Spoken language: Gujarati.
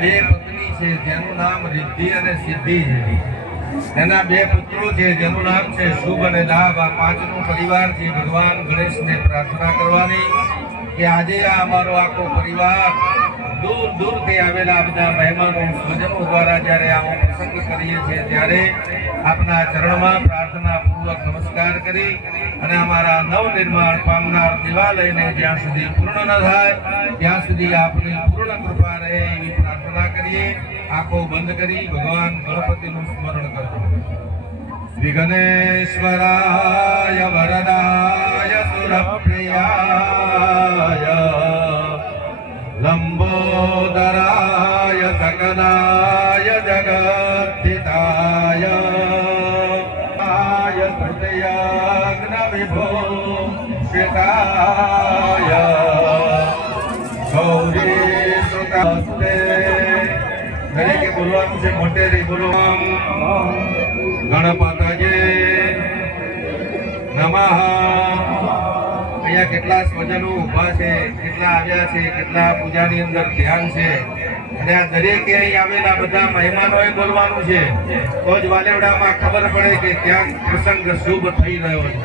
બે પત્ની છે જેનું નામ રિદ્ધિ અને સિદ્ધિ છે. એના બે પુત્રો છે જેનું નામ છે શુભ અને લાભ. આ પાંચનો પરિવાર છે. ભગવાન ગણેશને પ્રાર્થના કરવાની કે આજે આ અમારો આખો પરિવાર દૂર દૂરથી આવેલા બધા મહેમાનો સ્વજનો દ્વારા જ્યારે આવો પ્રસંગ કરીએ છીએ ત્યારે આપના ચરણમાં પ્રાર્થના પૂર્વક નમસ્કાર કરી અને અમારા નવનિર્માણ પામનાર દેવાલયને જ્યાં સુધી પૂર્ણ ન થાય ત્યાં સુધી આપની પૂર્ણ કૃપા રહે એવી પ્રાર્થના કરીએ. આંખો બંધ કરી ભગવાન ગણપતિનું સ્મરણ કરજો. વિઘ્નેશ્વરાય વરદાય સુરપ્રિયાય લંબોદરાય સકલાય જગદ્ધિતાય આય તૃતીયાગ્ન વિભો શ્વેતાય ગૌરી સુતાસ્તે. દરેકે બોલવાનું છે. મોટેથી બોલો. ગણપતયે નમઃ. અહીંયા કેટલા સ્વજનો ઊભા છે, કેટલા આવ્યા છે, કેટલા પૂજાની અંદર ધ્યાન છે અને આ દરેકે અહીં આવેલા બધા મહેમાનોએ બોલવાનું છે. તો જ વાલેવડામાં ખબર પડે કે ક્યાંક પ્રસંગ શુભ થઈ રહ્યો છે.